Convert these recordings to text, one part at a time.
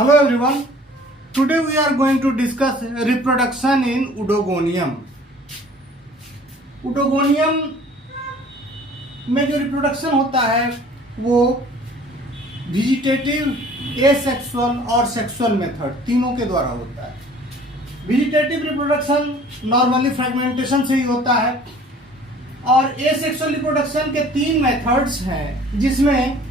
Hello everyone. Today we are going to discuss reproduction in Oedogonium. Oedogonium में जो reproduction होता है वो वेजिटेटिव, एसेक्सुअल और सेक्सुअल मेथड तीनों के द्वारा होता है। वेजिटेटिव रिप्रोडक्शन नॉर्मली फ्रेगमेंटेशन से ही होता है और एसेक्सुअल रिप्रोडक्शन के 3 मेथड्स हैं, जिसमें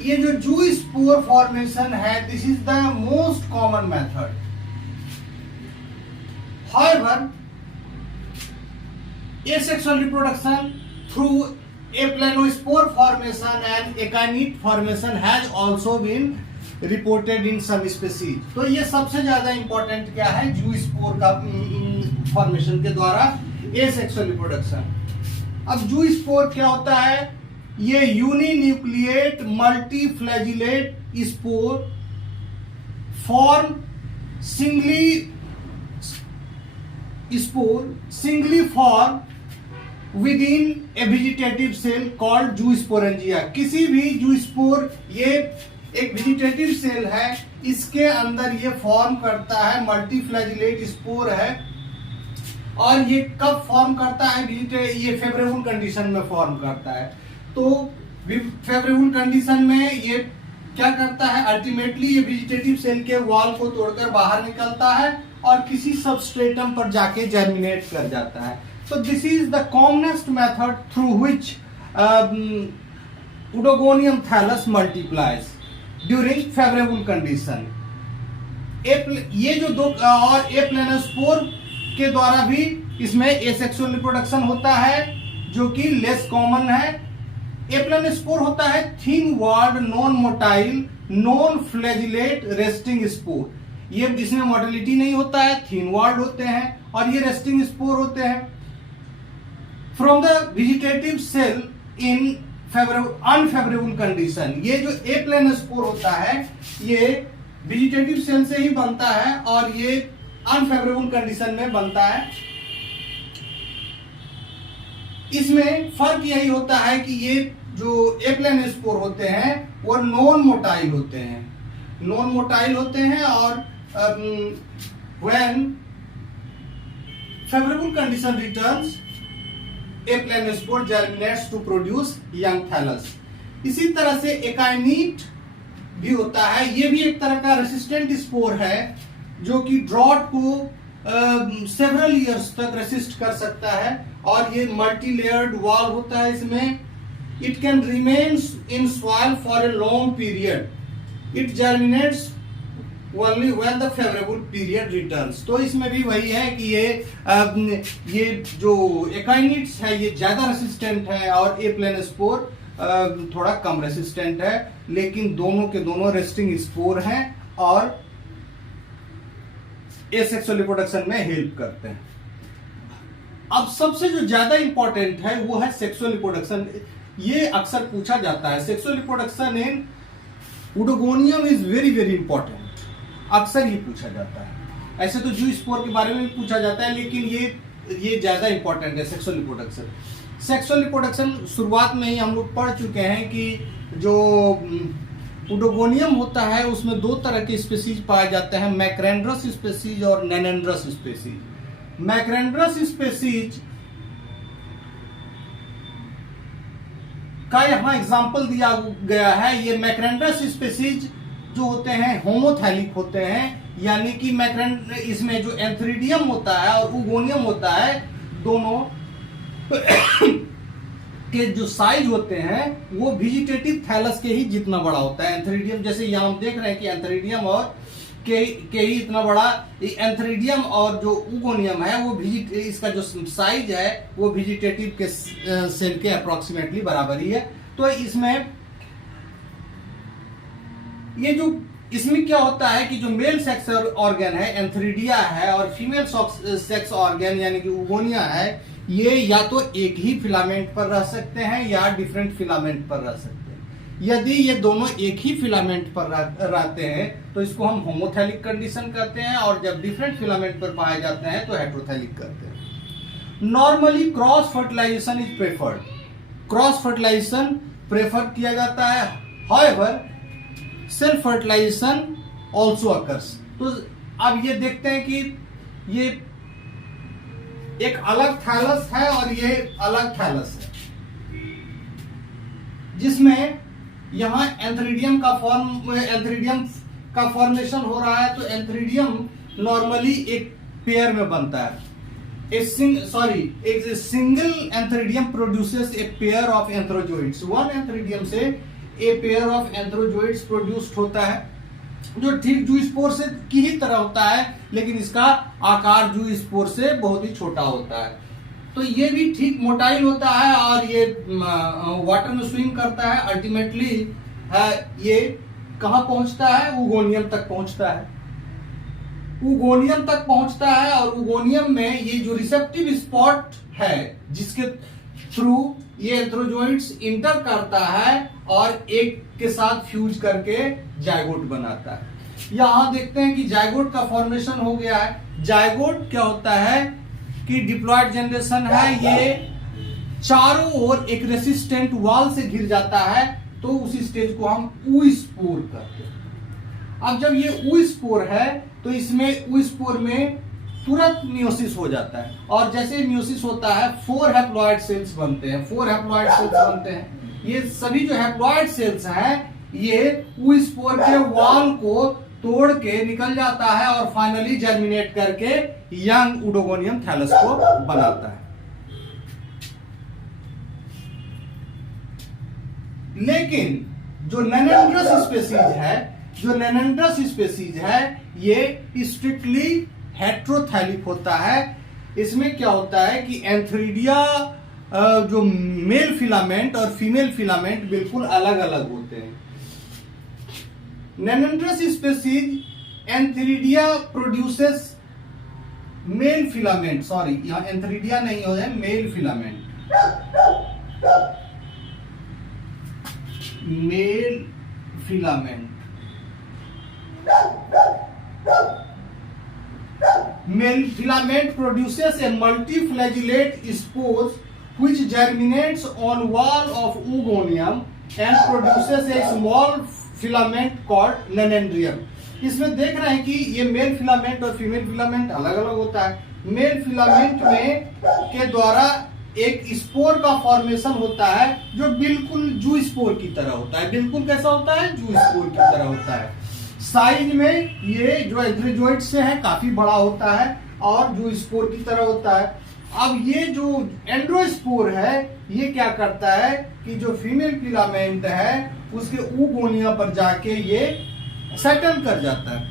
ये जो जूस्पोर फॉर्मेशन है, this is the most common method. However, asexual reproduction through aplanospore formation and echinete formation has also been reported in some species। तो ये सबसे ज्यादा इंपॉर्टेंट क्या है, जूस्पोर का फॉर्मेशन के द्वारा एसेक्सुअल रिप्रोडक्शन। अब जूस्पोर क्या होता है, ये uninucleate multiflagellate spore form singly form within a vegetative cell called zoosporangia. किसी भी जूस्पोर, ये एक वेजिटेटिव सेल है, इसके अंदर ये फॉर्म करता है, मल्टीफ्लैजिलेट स्पोर है। और ये कब फॉर्म करता है, ये फेवरेबल कंडीशन में फॉर्म करता है। तो फेवरेबल कंडीशन में ये क्या करता है, अल्टीमेटली ये वेजिटेटिव सेल के वॉल को तोड़कर बाहर निकलता है और किसी सबस्ट्रेटम पर जाके जर्मिनेट कर जाता है। तो this is the commonest method through which oedogonium thallus multiplies during favourable condition. ये जो दो और एप्लेनोस्पोर के द्वारा भी इसमें एसेक्सुअल रिप्रोडक्शन होता है, जो कि लेस कॉमन है। एप्लेनोस्पोर होता है thin walled non motile non flagellate resting spore. ये इसमें मोटिलिटी नहीं होता है, थिन वॉल्ड होते हैं और ये रेस्टिंग स्पोर होते हैं। From the vegetative cell in unfavourable condition. ये जो एप्लेनोस्पोर होता है ये वेजिटेटिव सेल से ही बनता है और ये अनफेवरेबल कंडीशन में बनता है। इसमें फर्क यही होता है कि ये जो एप्लेनोस्पोर होते हैं वो नॉन मोटाइल होते हैं और when favourable condition returns aplanospore germinates to produce young thallus. इसी तरह से एकाइनीट भी होता है, ये भी एक तरह का रेसिस्टेंट स्पोर है जो कि ड्रॉट को सेवरल ईयर्स तक रेसिस्ट कर सकता है और ये मल्टी लेयर्ड वॉल होता है। इसमें it can remain in soil for a long period. It germinates only when the favourable period returns. तो इसमें भी वही है कि ये जो एकाइनिट्स है ये ज्यादा रेसिस्टेंट है और एप्लेनोस्पोर थोड़ा कम रेसिस्टेंट है, लेकिन दोनों के दोनों रेस्टिंग स्पोर हैं और एसेक्सुअल रिप्रोडक्शन में हेल्प करते हैं। अब सबसे जो ज्यादा इंपॉर्टेंट है वो है सेक्सुअल रिप्रोडक्शन। ये अक्सर पूछा जाता है, sexual reproduction in Oedogonium is very very important. अक्सर ये पूछा जाता है। ऐसे तो जूस्पोर के बारे में भी पूछा जाता है, लेकिन ये ज्यादा इंपॉर्टेंट है सेक्सुअल रिप्रोडक्शन। सेक्सुअल रिप्रोडक्शन शुरुआत में ही हम लोग पढ़ चुके हैं कि जो ओडोगोनियम होता है उसमें 2 तरह के स्पीसीज पाए जाते हैं, मैक्रेंड्रस स्पीसीज और नेनेंड्रस स्पीसीज। मैक्रेंड्रस स्पीसीज का यहाँ एग्जांपल दिया गया है। ये मैक्रेंड्रस स्पीसीज जो होते हैं होमोथैलिक होते हैं, यानी कि इसमें जो एंथ्रीडियम होता है और ओगोनियम होता है, दोनों के जो साइज होते हैं वो वेजिटेटिव थैलस के ही जितना बड़ा होता है। एंथ्रीडियम जैसे यहाँ हम देख रहे हैं कि एंथ्रीडियम और के ही इतना बड़ा। एंथ्रीडियम और जो ओगोनियम है वो इसका जो साइज है वो वेजिटेटिव के सेल के अप्रोक्सीमेटली बराबर ही है। तो इसमें क्या होता है कि जो मेल सेक्स ऑर्गन है एंथ्रीडिया है और फीमेल सेक्स ऑर्गन यानी कि ओगोनिया है, ये या तो एक ही फिलामेंट पर रह सकते हैं या डिफरेंट फिलामेंट पर रह सकते हैं। यदि ये दोनों एक ही फिलामेंट पर रहते हैं तो इसको हम होमोथैलिक कंडीशन कहते हैं, और जब डिफरेंट फिलामेंट पर पाए जाते हैं तो हेटेरोथैलिक कहते हैं। Normally cross fertilisation is preferred. Cross fertilisation prefer किया जाता है। However self fertilisation also occurs. तो अब ये देखते हैं कि ये एक अलग थैलस है और ये अलग थैलस है, जिसमें यहां एंथ्रीडियम का फॉर्मेशन हो रहा है। तो एंथ्रीडियम नॉर्मली एक पेयर में बनता है। A single antheridium produces a pair of anthrozoids. One antheridium से a pair of anthrozoids produced होता है, जो ठीक जूस्पोर से की ही तरह होता है, लेकिन इसका आकार जूस्पोर से बहुत ही छोटा होता है। तो ये भी ठीक मोटाइल होता है और ये वाटर में स्विम करता है। अल्टीमेटली ये कहाँ पहुंचता है? उगोनियम तक पहुंचता है। उगोनियम तक पहुंचता है और उगोनियम में ये जो रिसेप्टिव स्पॉट है, जिसके थ्रू ये एंथ्रोजोइड्स इंटर करता है और एक के साथ फ्यूज करके जायगोट बनाता है। यहां देखते हैं कि जायगोट का फॉर्मेशन हो गया है। जायगोट क्या होता है कि डिप्लॉयड जनरेशन है, ये चारों ओर एक रेसिस्टेंट वॉल से घिर जाता है, तो उसी स्टेज को हम ऊस्पोर कहते हैं। अब जब ये ऊस्पोर है तो इसमें ऊस्पोर में तुरंत मियोसिस हो जाता है, और जैसे मियोसिस होता है 4 हैप्लॉइड सेल्स बनते हैं। 4 हैप्लॉइड सेल्स बनते हैं। ये सभी जो हैप्लॉइड सेल्स हैं ये ऊस्पोर के वॉल को तोड़ के निकल जाता है और फाइनली जर्मिनेट करके यंग उडोगोनियम थैलस को बनाता है। लेकिन जो नैनेंड्रस स्पेसीज है ये स्ट्रिक्टली हेट्रोथैलिक होता है। इसमें क्या होता है कि एंथ्रीडिया जो मेल फिलामेंट और फीमेल फिलामेंट बिल्कुल अलग अलग होते हैं। Nannandrous species antheridia produces male filament, sorry यहां एंथ्रीडिया नहीं हो जाए, male filament, male filament. Male filament produces a multiflagellate spores which germinates on wall of oogonium and produces a small filament called nanandrium. इसमें देख रहे हैं कि ये मेल फिलामेंट और फीमेल फिलामेंट अलग अलग होता है। मेल फिलामेंट में के द्वारा एक स्पोर का फॉर्मेशन होता है जो बिल्कुल जू स्पोर की तरह होता है। बिल्कुल कैसा होता है? जू स्पोर की तरह होता है। साइज में ये जो एंथ्रोजोइड से है काफी बड़ा होता है और जो स्पोर की तरह होता है। अब ये जो एंड्रोस्पोर है ये क्या करता है कि जो फीमेल फिलामेंट है उसके ऊगोनिया पर जाके ये सेटल कर जाता है।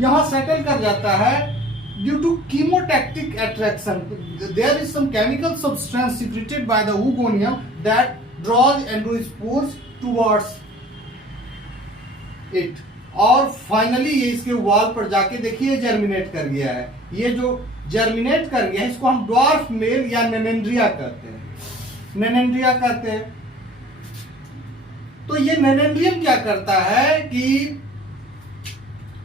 यहां सेटल कर जाता है due to chemotactic attraction. There is some chemical substance secreted by the oogonium that draws androspores towards it, और फाइनली ये इसके वॉल पर जाके देखिए जर्मिनेट कर गया है। ये जो जर्मिनेट कर गया है इसको हम ड्वार्फ मेल या नेनेंड्रिया कहते हैं। नेनेंड्रिया कहते हैं। तो ये नेनेंड्रियम क्या करता है कि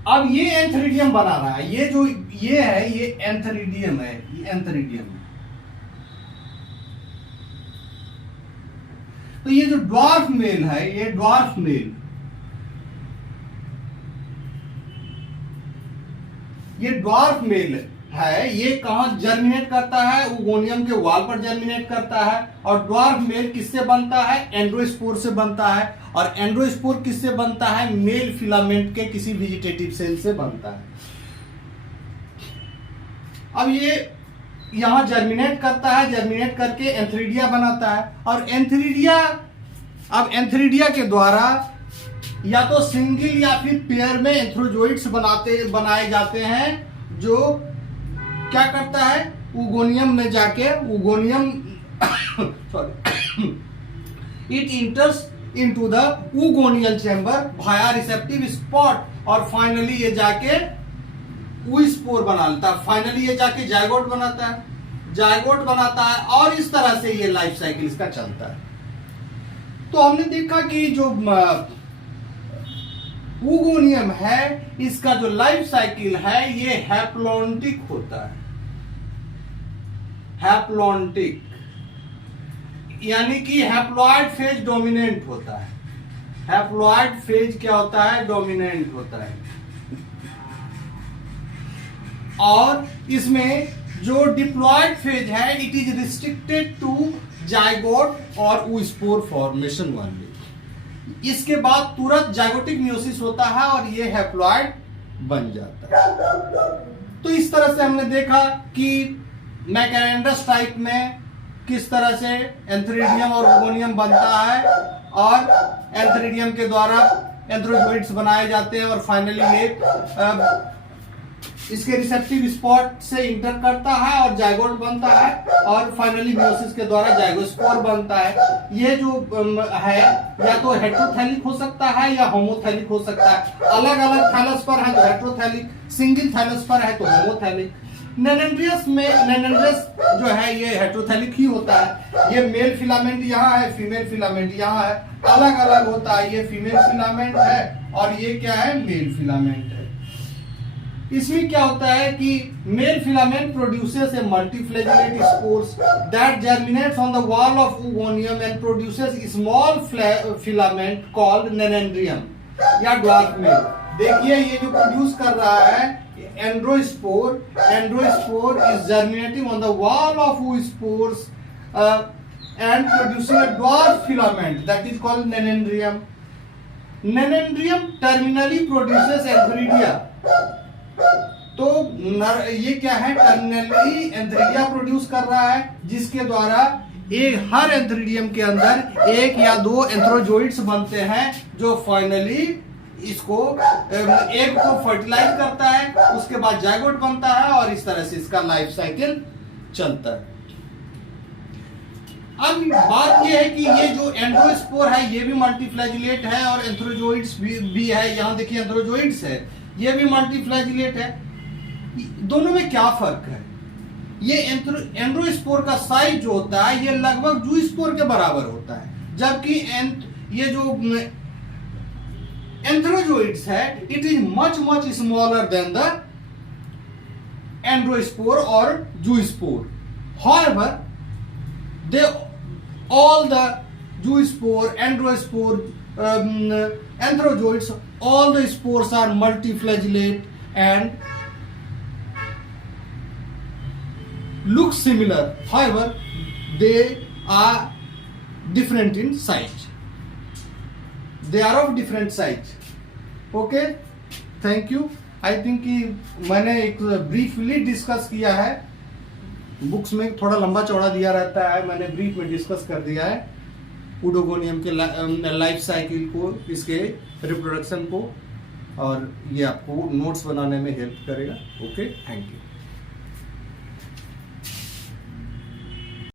अब ये एंथ्रीडियम बना रहा है। ये जो ये है ये एंथ्रीडियम है, ये एंथ्रीडियम है। तो ये जो ड्वार्फ मेल है, ये ड्वार्फ मेल, ये ड्वार्फ मेल है। ये कहां जर्मिनेट करता है? उगोनियम के वॉल पर जर्मिनेट करता है। और ड्वार्फ मेल किससे बनता है? एंड्रोस्पोर से बनता है। और एंड्रोस्पोर किससे बनता है? मेल फिलामेंट के किसी वेजिटेटिव सेल से बनता है। अब ये यहां जर्मिनेट करता है, जर्मिनेट करके एंथ्रीडिया बनाता है। और एंथ्रीडिया के द्वारा या तो सिंगल या फिर पेयर में एंथ्रोजोइड्स बनाए जाते हैं, जो क्या करता है? उगोनियम में जाके oogonium it enters into the oogonial chamber via receptive spot और फाइनली ये जाके ऊस्पोर बना लेता है। फाइनली ये जाके जायगोट बनाता है और इस तरह से ये लाइफ साइकिल इसका चलता है। तो हमने देखा कि जो उगोनियम है इसका जो लाइफ साइकिल है ये हैप्लॉन्टिक होता है। हैप्लॉन्टिक यानी कि हैप्लॉइड फेज डोमिनेंट होता है। हैप्लॉइड फेज क्या होता है, डोमिनेंट होता है। और इसमें जो डिप्लॉयड फेज है it is restricted to zygote और oospore फॉर्मेशन वाले। इसके बाद तुरंत जाइगोटिक मियोसिस होता है और ये हैप्लॉइड बन जाता है। तो इस तरह से हमने देखा कि मैकैरेंडस टाइप में किस तरह से एंथ्रीडियम और ओगोनियम बनता है और एंथ्रीडियम के द्वारा एंथ्रोजोइड्स बनाए जाते हैं और फाइनली एक इसके रिसेप्टिव स्पॉट से इंटर करता है और जाइगोट बनता है और फाइनली मियोसिस के द्वारा जाइगोस्पोर बनता है। ये जो है या तो हेटेरोथैलिक हो सकता है या होमोथैलिक हो सकता है। अलग अलग थैलस पर है तो हेटेरोथैलिक, सिंगल थैलस पर है तो होमोथैलिक। नेनेंड्रियस जो है ये हेटेरोथैलिक ही होता है। ये मेल फिलामेंट यहाँ है, फीमेल फिलामेंट यहाँ है, अलग अलग होता है। ये फीमेल फिलामेंट है और ये क्या है, मेल फिलामेंट है। इसमें क्या होता है कि male filament produces a multiflagellate spores that germinates on the wall of oogonium and produces small filament called nannandrium या ड्वार्फ मेल। देखिए ये जो प्रोड्यूस कर रहा है एंड्रोस्पोर is germinating on the wall of oospores and producing a dwarf filament that is called nenandrium. Nenandrium terminally produces antheridia. तो ये क्या है, टर्मिनली एंथ्रीडिया प्रोड्यूस कर रहा है जिसके द्वारा हर एंथ्रीडियम के अंदर एक या दो एंथ्रोजोइड्स बनते हैं जो फाइनली इसको एक को फर्टिलाइज करता है, उसके बाद जाइगोट बनता है और इस तरह से इसका लाइफ साइकिल चलता है। अब बात यह है कि ये जो एंड्रोस्पोर है ये भी मल्टीफ्लैजिलेट है और एंथ्रोजोइड्स भी है। यहाँ देखिए एंथ्रोजोइड्स है, ये भी मल्टीफ्लैजिलेट है। दोनों में क्या फर्क है, ये एंड्रोस्पोर का साइज जो होता है ये लगभग जूस्पोर के बराबर होता है, जबकि ये जो एंथ्रोजोइड्स है it is much smaller than the androspore और zoospore. However, all the zoospore, androspore, anthrozoids, all the spores are multiflagellate and look similar. However, they are different in size. They are of different size. Okay, thank you. I think कि मैंने एक briefly discuss किया है। Books में थोड़ा लंबा चौड़ा दिया रहता है, मैंने ब्रीफ में डिस्कस कर दिया है उडोगोनियम के लाइफ साइकिल को, इसके रिप्रोडक्शन को, और ये आपको नोट्स बनाने में हेल्प करेगा। Okay, thank you.